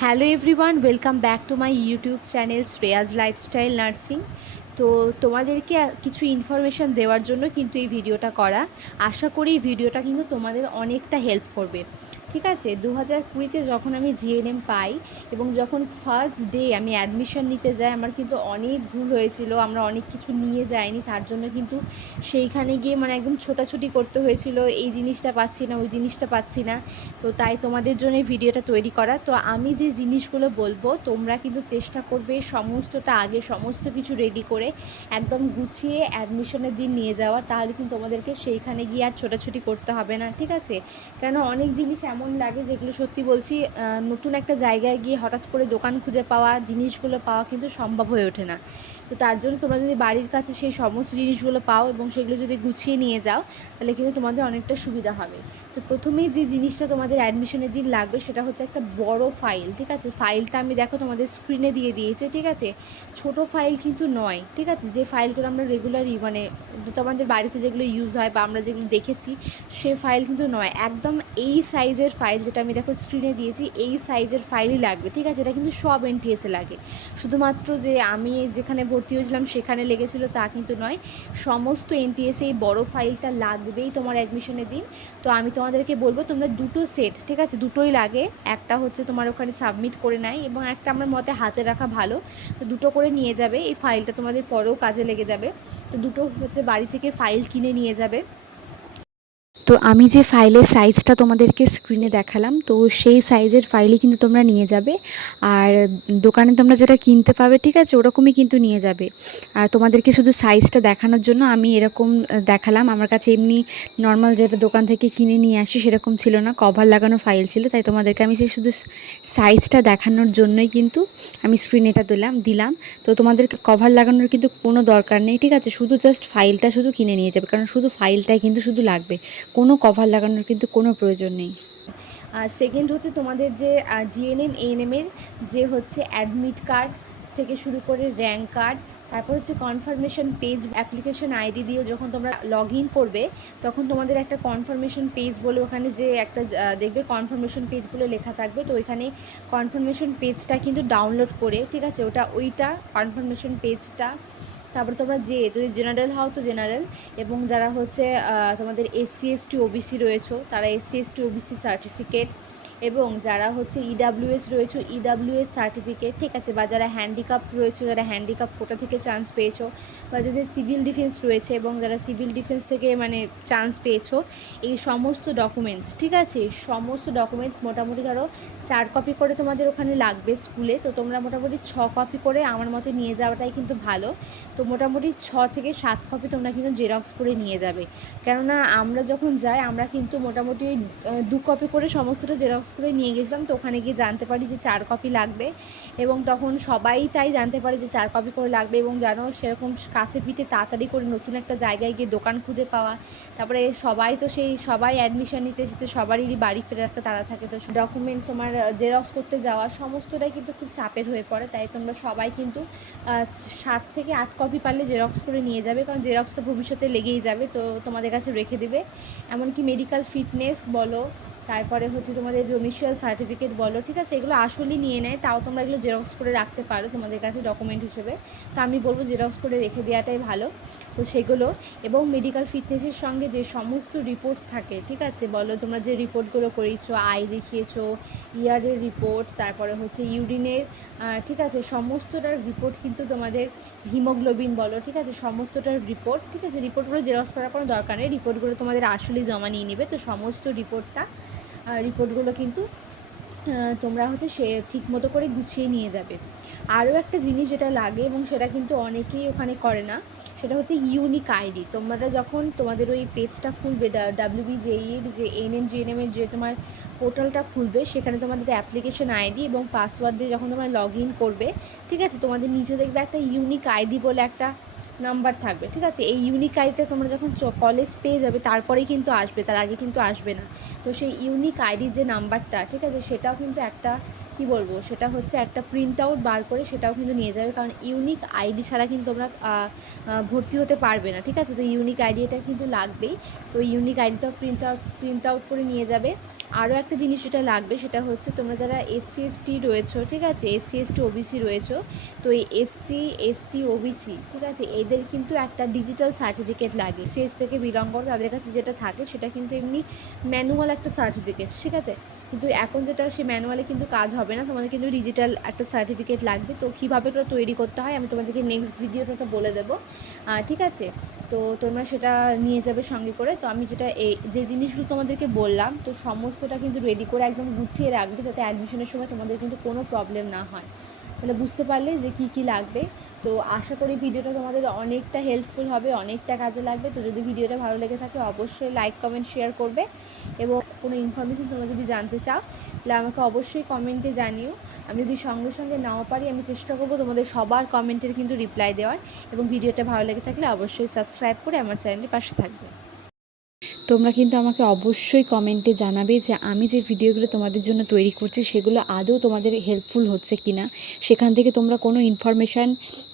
Hello everyone welcome back to my YouTube channel Shreya's lifestyle nursing তো তোমাদেরকে কিছু information দেওয়ার জন্য কিন্তু এই ভিডিওটা করা। আশা করি এই ভিডিওটা কিন্তু তোমাদের অনেকটা হেল্প করবে। ঠিক আছে? দু হাজার কুড়িতে যখন আমি জিএনএম পাই এবং যখন ফার্স্ট ডে আমি অ্যাডমিশন নিতে যাই, আমার কিন্তু অনেক ভুল হয়েছিল, আমরা অনেক কিছু নিয়ে যাইনি, তার জন্য কিন্তু সেইখানে গিয়ে মানে একদম ছোটাছুটি করতে হয়েছিল, এই জিনিসটা পাচ্ছি না, ওই জিনিসটা পাচ্ছি না। তো তাই তোমাদের জন্য এই ভিডিওটা তৈরি করা। তো আমি যে জিনিসগুলো বলব, তোমরা কিন্তু চেষ্টা করবে সমস্তটা আগে সমস্ত কিছু রেডি করে একদম গুছিয়ে অ্যাডমিশনের দিন নিয়ে যাওয়ার, তাহলে কিন্তু তোমাদেরকে সেইখানে গিয়ে আর ছোটাছুটি করতে হবে না, ঠিক আছে? কেন অনেক জিনিস এমন লাগে যেগুলো সত্যি বলছি নতুন একটা জায়গায় গিয়ে হঠাৎ করে দোকান খুঁজে পাওয়া, জিনিসগুলো পাওয়া কিন্তু সম্ভব হয়ে ওঠে না। তো তার জন্য তোমরা যদি বাড়ির কাছে সেই সমস্ত জিনিসগুলো পাও এবং সেগুলো যদি গুছিয়ে নিয়ে যাও, তাহলে কিন্তু তোমাদের অনেকটা সুবিধা হবে। তো প্রথমেই যে জিনিসটা তোমাদের অ্যাডমিশনের দিন লাগবে সেটা হচ্ছে একটা বড় ফাইল ঠিক আছে? ফাইলটা আমি দেখো তোমাদের স্ক্রিনে দিয়ে দিয়েছে, ঠিক আছে? ছোট ফাইল কিন্তু নয়, ঠিক আছে? যে ফাইলগুলো আমরা রেগুলারই মানে তোমাদের বাড়িতে যেগুলো ইউজ হয় বা আমরা যেগুলো দেখেছি, সে ফাইল কিন্তু নয়। একদম এই সাইজের ফাইল যেটা আমি দেখো স্ক্রিনে দিয়েছি, এই সাইজের ফাইলই লাগবে, ঠিক আছে? এটা কিন্তু সব এনটিএসে লাগে। শুধুমাত্র যে আমি যেখানে ভর্তি হয়েছিলাম সেখানে লেগেছিল তা কিন্তু নয়। সমস্ত এনটিএসে এই বড় ফাইলটা লাগবেই তোমার অ্যাডমিশনের দিন। তো আমি তোমাদেরকে বলব, তোমরা দুটো সেট ঠিক আছে? দুটোই লাগে। একটা হচ্ছে তোমার ওখানে সাবমিট করে নেয় এবং একটা আমার মতে হাতে রাখা ভালো। তো দুটো করে নিয়ে যাবে। এই ফাইলটা তোমাদের পরেও কাজে লেগে যাবে। তো দুটো হচ্ছে বাড়ি থেকে ফাইল কিনে নিয়ে যাবে। তো আমি যে ফাইলের সাইজটা তোমাদেরকে স্ক্রিনে দেখালাম, তো সেই সাইজের ফাইলই কিন্তু তোমরা নিয়ে যাবে। আর দোকানে তোমরা যেটা কিনতে পাবে, ঠিক আছে, ওরকমই কিন্তু নিয়ে যাবে। আর তোমাদেরকে শুধু সাইজটা দেখানোর জন্য আমি এরকম দেখালাম। আমার কাছে এমনি নর্মাল যেটা দোকান থেকে কিনে নিয়ে আসি সেরকম ছিল না কভার লাগানো ফাইল ছিল। তাই তোমাদেরকে আমি সেই শুধু সাইজটা দেখানোর জন্যই কিন্তু আমি স্ক্রিনে এটা দিলাম দিলাম। তো তোমাদেরকে কভার লাগানোর কিন্তু কোনো দরকার নেই, ঠিক আছে? শুধু জাস্ট ফাইলটা শুধু কিনে নিয়ে যাবে, কারণ শুধু ফাইলটাই কিন্তু শুধু লাগবে। কোনো কভার লাগানোর কিন্তু কোনো প্রয়োজন নেই। আর সেকেন্ড হচ্ছে তোমাদের যে জিএনএম এএনএমের যে হচ্ছে অ্যাডমিট কার্ড থেকে শুরু করে র্যাঙ্ক কার্ড তারপর হচ্ছে কনফার্মেশন পেজ অ্যাপ্লিকেশন আইডি দিয়ে যখন তোমরা লগ করবে, তখন তোমাদের একটা কনফার্মেশন পেজ বলে ওখানে যে একটা দেখবে কনফার্মেশন পেজ বলে লেখা থাকবে। তো ওইখানে কনফার্মেশন পেজটা কিন্তু ডাউনলোড করে, ঠিক আছে? ওটা, ওইটা কনফার্মেশন পেজটা তারপরে তোমরা যে যদি জেনারেল হও তো জেনারেল এবং যারা হচ্ছে তোমাদের এসসি এসটি ওবিসি রয়েছে, তারা এসসি এসটি ওবিসি সার্টিফিকেট এবং যারা হচ্ছে ইডাব্লিউএস রয়েছে ইডাব্লিউএস সার্টিফিকেট ঠিক আছে, বা যারা হ্যান্ডিক্যাপ রয়েছে, যারা হ্যান্ডিক্যাপ কোটা থেকে চান্স পেয়েছ, বা যাদের সিভিল ডিফেন্স রয়েছে এবং যারা সিভিল ডিফেন্স থেকে মানে চান্স পেয়েছ, এই সমস্ত ডকুমেন্টস ঠিক আছে? সমস্ত ডকুমেন্টস মোটামুটি ধরো চার কপি করে তোমাদের ওখানে লাগবে স্কুলে, তো তোমরা মোটামুটি ছ কপি করে আমার মতে নিয়ে যাওয়াটাই কিন্তু ভালো। তো মোটামুটি ছ থেকে সাত কপি তোমরা কিন্তু জেরক্স করে নিয়ে যাবে। কেননা আমরা যখন যাই, আমরা কিন্তু মোটামুটি দু কপি করে সমস্তটা জেরক্স করে নিয়ে গেছিলাম, তো ওখানে গিয়ে জানতে পারি যে চার কপি লাগবে। এবং তখন সবাই তাই জানতে পারে যে চার কপি করে লাগবে এবং জানো সেরকম কাছে পিঠে তাড়াতাড়ি করে নতুন একটা জায়গায় গিয়ে দোকান খুঁজে পাওয়া। তারপরে সবাই তো সেই, সবাই অ্যাডমিশন নিতে এসেছে সবারই বাড়ি ফেরার একটা তাড়া থাকে। তো ডকুমেন্ট তোমার জেরক্স করতে যাওয়া সমস্তটাই কিন্তু খুব চাপের হয়ে পড়ে। তাই তোমরা সবাই কিন্তু সাত থেকে আট কপি পারলে জেরক্স করে নিয়ে যাবে। কারণ জেরক্স তো ভবিষ্যতে লেগেই যাবে, তো তোমাদের কাছে রেখে দেবে। এমনকি মেডিকেল ফিটনেস বলো তারপরে হচ্ছে তোমাদের ডোমিশিয়াল সার্টিফিকেট বলো, ঠিক আছে? এগুলো আসলেই নিয়ে নেয়। তাও তোমরা এগুলো জেরক্স করে রাখতে পারো তোমাদের কাছে ডকুমেন্ট হিসেবে। তো আমি বলব জেরক্স করে রেখে দেওয়াটাই ভালো। তো সেগুলো এবং মেডিকেল ফিটনেসের সঙ্গে যে সমস্ত রিপোর্ট থাকে, ঠিক আছে? বলো তোমরা যে রিপোর্টগুলো করিয়েছো আই দেখিয়েছো ইয়ারের রিপোর্ট তারপরে হচ্ছে ইউরিনের ঠিক আছে? সমস্তটার রিপোর্ট কিন্তু তোমাদের হিমোগ্লোবিন বলো, ঠিক আছে? সমস্তটার রিপোর্ট ঠিক আছে? রিপোর্টগুলো জেরক্স করার কোনো দরকার নেই। রিপোর্টগুলো তোমাদের আসলেই জমা নিয়ে নেবে। তো সমস্ত রিপোর্টটা রিপোর্টগুলো কিন্তু তোমরা হচ্ছে সে ঠিক মতো করে গুছিয়ে নিয়ে যাবে। আরও একটা জিনিস যেটা লাগে এবং সেটা কিন্তু অনেকেই ওখানে করে না, সেটা হচ্ছে ইউনিক আইডি তোমরা যখন তোমাদের ওই পেজটা খুলবে ডাব্লিউবিজেইর যে এন এনএম জিএনএমের যে তোমার পোর্টালটা খুলবে, সেখানে তোমাদের অ্যাপ্লিকেশন আইডি এবং পাসওয়ার্ড দিয়ে যখন তোমরা লগ ইন করবে, ঠিক আছে? তোমাদের নিচে দেখবে একটা ইউনিক আইডি বলে একটা নাম্বার থাকবে, ঠিক আছে? এই ইউনিক আইডিটা তোমরা যখন কলেজ পেয়ে যাবে, তারপরেই কিন্তু আসবে, তার আগে কিন্তু আসবে না। তো সেই ইউনিক আইডির যে নাম্বারটা ঠিক আছে? সেটাও কিন্তু একটা, কি বলব? সেটা হচ্ছে একটা প্রিন্ট আউট বার করে সেটাও কিন্তু নিয়ে যাবে, কারণ ইউনিক আইডি ছাড়া কিন্তু তোমরা ভর্তি হতে পারবে না, ঠিক আছে? তো ইউনিক আইডি এটা কিন্তু লাগবেই। তো ইউনিক আইডিটাও প্রিন্ট আউট প্রিন্ট আউট করে নিয়ে যাবে। আরও একটা জিনিস যেটা লাগবে সেটা হচ্ছে তোমরা যারা এসসি এসটি রয়েছো, ঠিক আছে? এসসি এসটি ওবিসি রয়েছো, তো এই এসসি এসটি ওবিসি ঠিক আছে? এদের কিন্তু একটা ডিজিটাল সার্টিফিকেট লাগে। সিএস থেকে বিলং করো তাদের কাছে যেটা থাকে সেটা কিন্তু এমনি ম্যানুয়াল একটা সার্টিফিকেট ঠিক আছে? কিন্তু এখন যেটা সে ম্যানুয়ালে কিন্তু কাজ হবে না, তোমাদের কিন্তু ডিজিটাল একটা সার্টিফিকেট লাগবে। তো কীভাবে ওটা তৈরি করতে হয় আমি তোমাদেরকে নেক্সট ভিডিওটা বলে দেবো। ঠিক আছে? তো তোমরা সেটা নিয়ে যাবে সঙ্গে করে। তো আমি যেটা এই, যে জিনিসগুলো তোমাদেরকে বললাম, তো সমস্তটা কিন্তু রেডি করে একদম গুছিয়ে রাখবে, যাতে অ্যাডমিশনের সময় তোমাদের কিন্তু কোনো প্রবলেম না হয়। তাহলে বুঝতে পারলে যে কী কী লাগবে। তো আশা করি ভিডিওটা তোমাদের অনেকটা হেল্পফুল হবে, অনেকটা কাজে লাগবে। তো যদি ভিডিওটা ভালো লেগে থাকে অবশ্যই লাইক কমেন্ট শেয়ার করবে। এবং কোনো ইনফরমেশন তোমরা যদি জানতে চাও, তাহলে আমাকে অবশ্যই কমেন্টে জানিও। আমি যদি সঙ্গে সঙ্গে নাও পারি, আমি চেষ্টা করব তোমাদের সবার কমেন্টের কিন্তু রিপ্লাই দেওয়ার। এবং ভিডিওটা ভালো লেগে থাকলে অবশ্যই সাবস্ক্রাইব করে আমার চ্যানেলের পাশে থাকবে। তোমরা কিন্তু আমাকে অবশ্যই কমেন্টে জানাবে যে আমি যে ভিডিওগুলো তোমাদের জন্য তৈরি করছি, সেগুলো আদৌ তোমাদের হেল্পফুল হচ্ছে কি না সেখান থেকে তোমরা কোনো ইনফরমেশান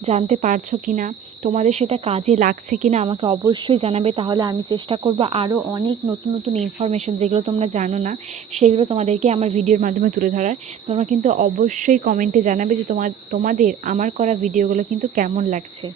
জানতে পারছ কি না তোমাদের সেটা কাজে লাগছে কি না আমাকে অবশ্যই জানাবে, তাহলে আমি চেষ্টা করব আরও অনেক নতুন নতুন ইনফরমেশান যেগুলো তোমরা জানো না, সেগুলো তোমাদেরকে আমার ভিডিওর মাধ্যমে তুলে ধরার। তোমরা কিন্তু অবশ্যই কমেন্টে জানাবে যে তোমার তোমাদের আমার করা ভিডিওগুলো কিন্তু কেমন লাগছে।